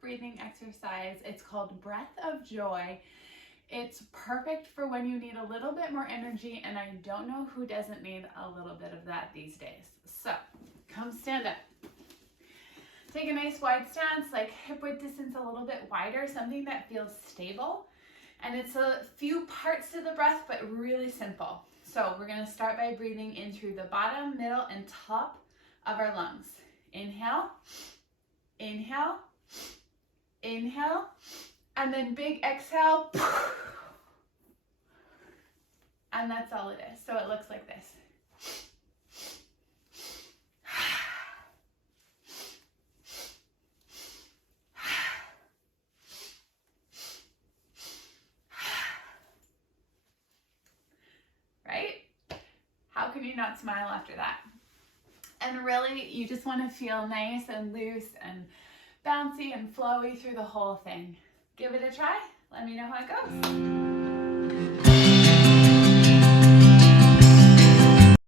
breathing exercise. It's called Breath of Joy. It's perfect for when you need a little bit more energy, and I don't know who doesn't need a little bit of that these days. So come stand up. Take a nice wide stance, like hip width distance a little bit wider, something that feels stable. And it's a few parts to the breath, but really simple. So we're gonna start by breathing in through the bottom, middle, and top of our lungs. Inhale, inhale, inhale, and then big exhale. And that's all it is. So it looks like this. Right? How can you not smile after that? And really, you just want to feel nice and loose and bouncy and flowy through the whole thing. Give it a try. Let me know how it goes.